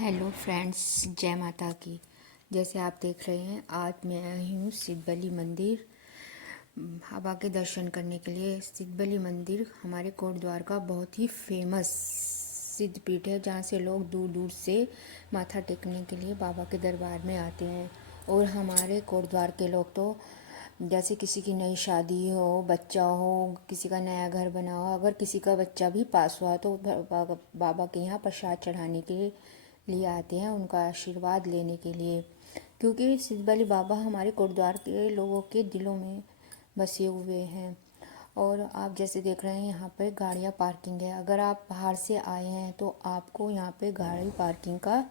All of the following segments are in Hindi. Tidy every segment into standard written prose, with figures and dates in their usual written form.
हेलो फ्रेंड्स, जय माता की। जैसे आप देख रहे हैं, आज मैं आई हूँ सिद्धबली मंदिर बाबा के दर्शन करने के लिए। सिद्धबली मंदिर हमारे कोटद्वार का बहुत ही फेमस सिद्ध पीठ है, जहाँ से लोग दूर दूर से माथा टेकने के लिए बाबा के दरबार में आते हैं। और हमारे कोटद्वार के लोग तो जैसे किसी की नई शादी हो, बच्चा हो, किसी का नया घर बना हो, अगर किसी का बच्चा भी पास हुआ तो बाबा के यहाँ प्रसाद चढ़ाने के लिए आते हैं, उनका आशीर्वाद लेने के लिए। क्योंकि सिद्धबली बाबा हमारे कोटद्वार के लोगों के दिलों में बसे हुए हैं। और आप जैसे देख रहे हैं, यहाँ पे गाड़ियाँ पार्किंग है। अगर आप बाहर से आए हैं तो आपको यहाँ पे गाड़ी पार्किंग का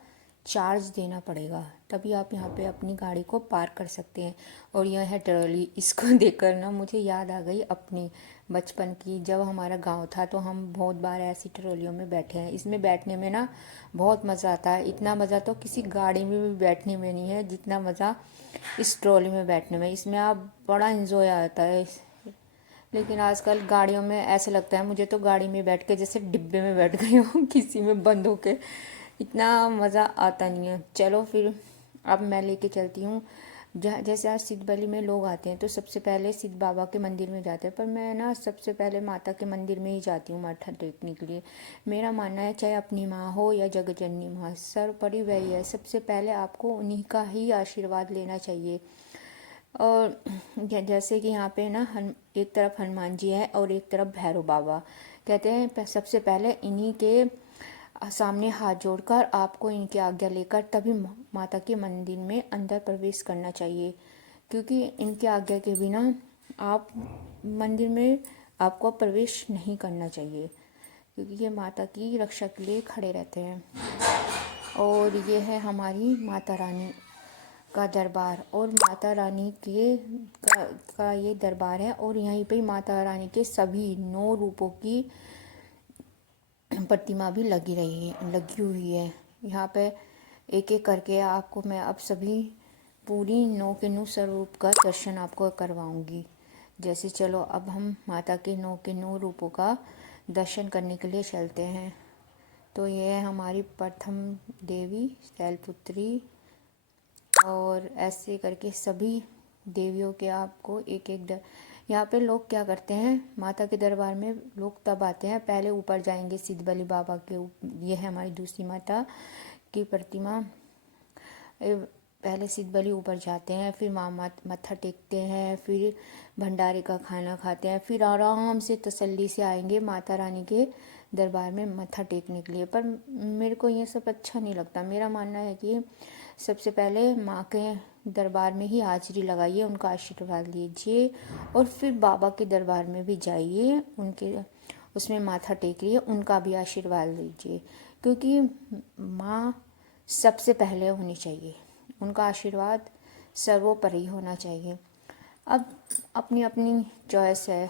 चार्ज देना पड़ेगा, तभी आप यहाँ पे अपनी गाड़ी को पार्क कर सकते हैं। और यह है ट्रॉली। इसको देखकर ना मुझे याद आ गई अपनी बचपन की। जब हमारा गांव था तो हम बहुत बार ऐसी ट्रॉलियों में बैठे हैं। इसमें बैठने में ना बहुत मज़ा आता है। इतना मज़ा तो किसी गाड़ी में भी बैठने में नहीं है जितना मज़ा इस ट्रॉली में बैठने में। इसमें आप बड़ा इंजॉय आता है। लेकिन आजकल गाड़ियों में ऐसे लगता है मुझे तो गाड़ी में बैठ के जैसे डिब्बे में बैठ गई हूँ किसी में बंद होके। इतना मज़ा आता नहीं है। चलो फिर अब मैं लेके चलती हूँ। जैसे आज सिद्धबली में लोग आते हैं तो सबसे पहले सिद्ध बाबा के मंदिर में जाते हैं, पर मैं ना सबसे पहले माता के मंदिर में ही जाती हूँ माथा टेकने के लिए। मेरा मानना है, चाहे अपनी माँ हो या जगतजननी माँ, सर्वोपरि वही है। सबसे पहले आपको उन्हीं का ही आशीर्वाद लेना चाहिए। और जैसे कि यहाँ पे ना एक तरफ हनुमान जी है और एक तरफ भैरव बाबा। कहते हैं सबसे पहले इन्हीं के सामने हाथ जोड़कर आपको इनकी आज्ञा लेकर तभी माता के मंदिर में अंदर प्रवेश करना चाहिए। क्योंकि इनकी आज्ञा के बिना आप मंदिर में आपको प्रवेश नहीं करना चाहिए, क्योंकि ये माता की रक्षा के लिए खड़े रहते हैं। और ये है हमारी माता रानी का दरबार। और माता रानी का ये दरबार है। और यहीं पे माता रानी के सभी 9 रूपों की प्रतिमा भी लगी हुई है। यहाँ पे एक एक करके आपको मैं अब सभी पूरी 9 के 9 स्वरूप का दर्शन आपको करवाऊंगी। जैसे चलो अब हम माता के 9 रूपों का दर्शन करने के लिए चलते हैं। तो ये है हमारी प्रथम देवी शैलपुत्री। और ऐसे करके सभी देवियों के आपको एक एक यहाँ पे लोग क्या करते हैं, माता के दरबार में लोग तब आते हैं, पहले ऊपर जाएंगे सिद्धबली बाबा के। ये है हमारी दूसरी माता की प्रतिमा। पहले सिद्धबली ऊपर जाते हैं, फिर मत्था टेकते हैं, फिर भंडारे का खाना खाते हैं, फिर आराम से तसल्ली से आएंगे माता रानी के दरबार में मत्था टेकने के लिए। पर मेरे को ये सब अच्छा नहीं लगता। मेरा मानना है कि सबसे पहले माँ के दरबार में ही हाजिरी लगाइए, उनका आशीर्वाद लीजिए, और फिर बाबा के दरबार में भी जाइए, उनके उसमें माथा टेकिए, उनका भी आशीर्वाद लीजिए। क्योंकि माँ सबसे पहले होनी चाहिए, उनका आशीर्वाद सर्वोपरि होना चाहिए। अब अपनी अपनी चॉइस है,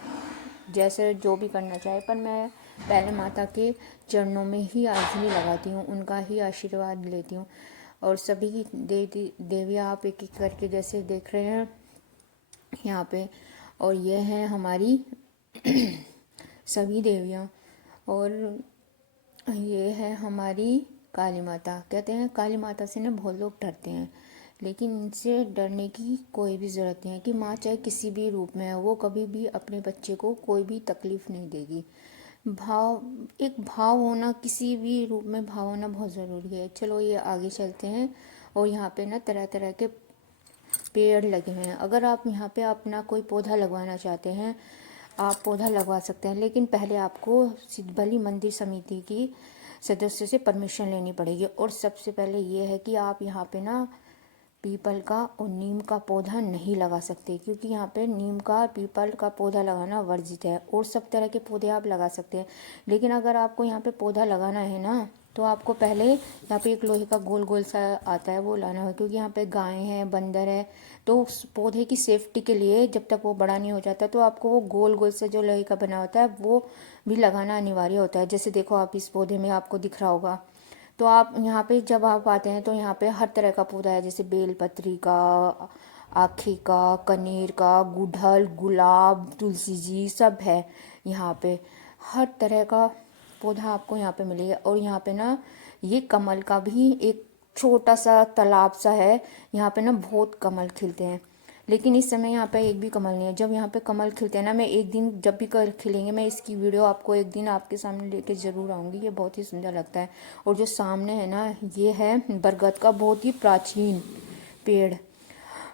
जैसे जो भी करना चाहे, पर मैं पहले माता के चरणों में ही हाजिरी लगाती हूँ, उनका ही आशीर्वाद लेती हूँ। और सभी देवियाँ आप एक एक करके जैसे देख रहे हैं यहाँ पे। और ये हैं हमारी सभी देवियाँ। और ये है हमारी काली माता। कहते हैं काली माता से ना बहुत लोग डरते हैं, लेकिन इनसे डरने की कोई भी ज़रूरत नहीं है। कि माँ चाहे किसी भी रूप में है, वो कभी भी अपने बच्चे को कोई भी तकलीफ़ नहीं देगी। एक भाव होना, किसी भी रूप में भाव होना बहुत ज़रूरी है। चलो ये आगे चलते हैं। और यहाँ पे ना तरह तरह के पेड़ लगे हैं। अगर आप यहाँ पे अपना कोई पौधा लगवाना चाहते हैं, आप पौधा लगवा सकते हैं, लेकिन पहले आपको सिद्धबली मंदिर समिति की सदस्य से परमिशन लेनी पड़ेगी। और सबसे पहले ये है कि आप यहाँ पे ना पीपल का और नीम का पौधा नहीं लगा सकते, क्योंकि यहाँ पे नीम का पीपल का पौधा लगाना वर्जित है। और सब तरह के पौधे आप लगा सकते हैं, लेकिन अगर आपको यहाँ पे पौधा लगाना है ना, तो आपको पहले यहाँ पे एक लोहे का गोल गोल सा आता है, वो लाना है। क्योंकि यहाँ पे गाय हैं, बंदर है, तो उस पौधे की सेफ्टी के लिए जब तक वो बड़ा नहीं हो जाता, तो आपको वो गोल गोल से जो लोहे का बना होता है वो भी लगाना अनिवार्य होता है। जैसे देखो आप इस पौधे में आपको दिख रहा होगा। तो आप यहाँ पे जब आप आते हैं तो यहाँ पे हर तरह का पौधा है, जैसे बेलपत्री का, आखी का, कनेर का, गुड़हल, गुलाब, तुलसी जी, सब है यहाँ पे। हर तरह का पौधा आपको यहाँ पे मिलेगा। और यहाँ पे ना ये कमल का भी एक छोटा सा तालाब सा है। यहाँ पे ना बहुत कमल खिलते हैं, लेकिन इस समय यहाँ पे एक भी कमल नहीं है। जब यहाँ पे कमल खिलते हैं ना, मैं एक दिन जब भी कल खिलेंगे मैं इसकी वीडियो आपको एक दिन आपके सामने लेके ज़रूर आऊँगी। ये बहुत ही सुंदर लगता है। और जो सामने है ना, ये है बरगद का बहुत ही प्राचीन पेड़।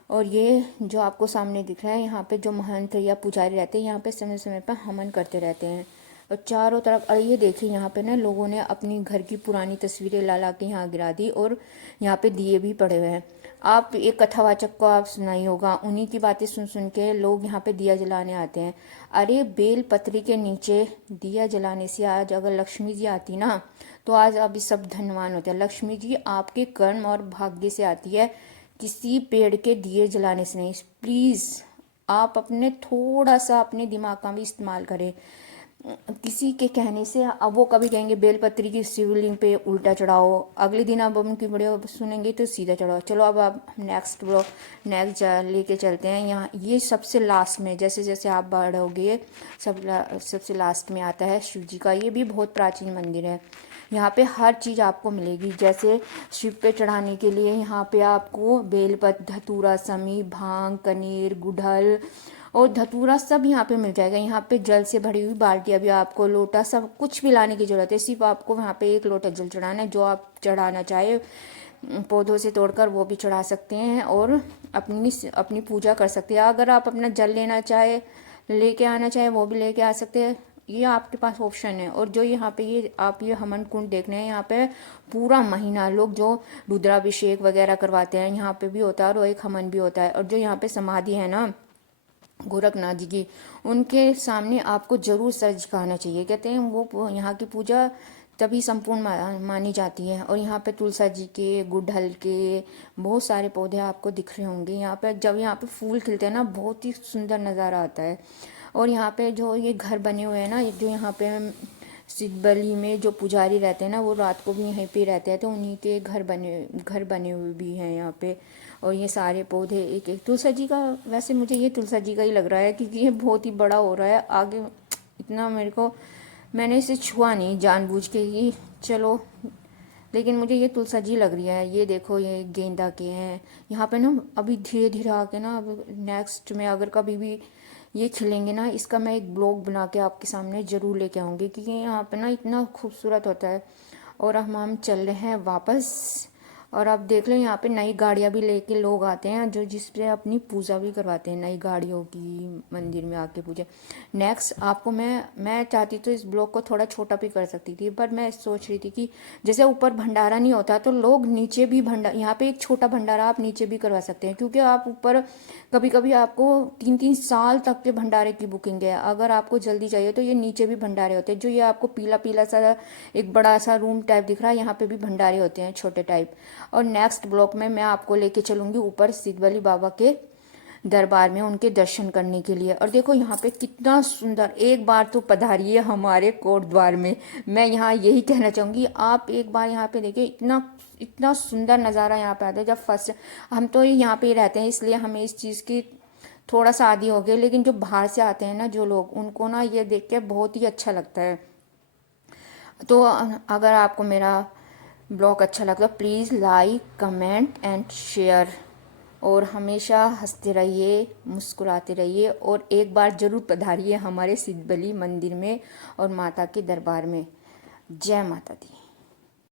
और ये जो आपको सामने दिख रहा है, यहाँ पे जो महंत या पुजारी रहते हैं, यहाँ पे समय समय पर हवन करते रहते हैं। और चारों तरफ, और ये देखिए यहाँ पे ना लोगों ने अपनी घर की पुरानी तस्वीरें ला ला के यहाँ गिरा दी, और यहाँ पे दिए भी पड़े हुए हैं। आप एक कथावाचक को आप सुनाई होगा, उन्हीं की बातें सुन सुन के लोग यहाँ पे दिया जलाने आते हैं। अरे बेल पत्री के नीचे दिया जलाने से आज अगर लक्ष्मी जी आती ना, तो आज अभी सब धनवान होते हैं। लक्ष्मी जी आपके कर्म और भाग्य से आती है, किसी पेड़ के दिए जलाने से नहीं। प्लीज़ आप अपने थोड़ा सा अपने दिमाग का भी इस्तेमाल करें। किसी के कहने से अब वो कभी कहेंगे बेलपत्री की शिवलिंग पे उल्टा चढ़ाओ, अगले दिन आप उनकी वीडियो सुनेंगे तो सीधा चढ़ाओ। चलो अब आप नेक्स्ट लेके चलते हैं। यहाँ ये सबसे लास्ट में, जैसे जैसे आप बढ़ोगे सबसे लास्ट में आता है शिव जी का। ये भी बहुत प्राचीन मंदिर है। यहाँ पे हर चीज़ आपको मिलेगी, जैसे शिव पे चढ़ाने के लिए यहाँ पे आपको बेलपत्र, धतूरा, समी, भांग, कनेर, गुड़हल और धतूरा सब यहाँ पे मिल जाएगा। यहाँ पे जल से भरी हुई बाल्टियाँ भी, आपको लोटा, सब कुछ भी लाने की जरूरत है। सिर्फ आपको यहाँ पे एक लोटा जल चढ़ाना है। जो आप चढ़ाना चाहे पौधों से तोड़कर वो भी चढ़ा सकते हैं और अपनी पूजा कर सकते हैं। अगर आप अपना जल लेना चाहे, लेके आना चाहे, वो भी लेके आ सकते हैं। ये आपके पास ऑप्शन है। और जो यहाँ पे ये हवन कुंड देख रहे हैं, यहाँ पे पूरा महीना लोग जो रुद्राभिषेक वगैरह करवाते हैं यहाँ पे भी होता है, और एक हवन भी होता है। और जो यहाँ पे समाधि है ना गोरखनाथ जी की, उनके सामने आपको जरूर सर झुकाना चाहिए। कहते हैं वो यहाँ की पूजा तभी संपूर्ण मानी जाती है। और यहाँ पे तुलसा जी के, गुड़हल के बहुत सारे पौधे आपको दिख रहे होंगे। यहाँ पे जब यहाँ पे फूल खिलते हैं ना, बहुत ही सुंदर नज़ारा आता है। और यहाँ पे जो ये घर बने हुए हैं ना, जो यहाँ पे सिद्धबली में जो पुजारी रहते हैं ना, वो रात को भी यहीं पे रहते हैं, तो उन्हीं के घर बने हुए भी हैं यहाँ पे। और ये सारे पौधे एक एक तुलसा जी का, वैसे मुझे ये तुलसा जी का ही लग रहा है, क्योंकि ये बहुत ही बड़ा हो रहा है आगे। इतना मैंने इसे छुआ नहीं जानबूझ के ही, चलो, लेकिन मुझे ये तुलसा जी लग रही है। ये देखो ये गेंदा के हैं यहाँ पे ना। अभी धीरे धीरे आके ना, अब नेक्स्ट में अगर कभी भी ये खिलेंगे ना, इसका मैं एक ब्लॉग बना के आपके सामने ज़रूर लेके आऊँगी, क्योंकि यहाँ पे ना इतना खूबसूरत होता है। और अब हम चल रहे हैं वापस। और आप देख लो यहाँ पे नई गाड़ियाँ भी लेके लोग आते हैं, जो जिसपे अपनी पूजा भी करवाते हैं, नई गाड़ियों की मंदिर में आके पूजा। नेक्स्ट आपको मैं चाहती तो इस ब्लॉग को थोड़ा छोटा भी कर सकती थी, पर मैं सोच रही थी कि जैसे ऊपर भंडारा नहीं होता, तो लोग नीचे भी यहाँ पे एक छोटा भंडारा आप नीचे भी करवा सकते हैं। क्योंकि आप ऊपर कभी कभी आपको 3-3 साल तक के भंडारे की बुकिंग है। अगर आपको जल्दी चाहिए तो ये नीचे भी भंडारे होते हैं। जो ये आपको पीला पीला सा एक बड़ा सा रूम टाइप दिख रहा है, यहाँ पे भी भंडारे होते हैं छोटे टाइप। और नेक्स्ट ब्लॉग में मैं आपको लेके चलूंगी ऊपर सिद्धबली बाबा के दरबार में, उनके दर्शन करने के लिए। और देखो यहाँ पे कितना सुंदर, एक बार तो पधारिए हमारे कोट द्वार में। मैं यहाँ यही कहना चाहूँगी, आप एक बार यहाँ पे देखिए, इतना इतना सुंदर नज़ारा यहाँ पे आता है। जब फर्स्ट हम तो यहाँ पे ही रहते हैं, इसलिए हमें इस चीज़ की थोड़ा सा आदी हो गई, लेकिन जो बाहर से आते हैं ना जो लोग, उनको ना ये देख के बहुत ही अच्छा लगता है। तो अगर आपको मेरा ब्लॉग अच्छा लगा, please like, comment and share. और हमेशा हंसते रहिए, मुस्कुराते रहिए, और एक बार ज़रूर पधारिए हमारे सिद्धबली मंदिर में और माता के दरबार में। जय माता दी।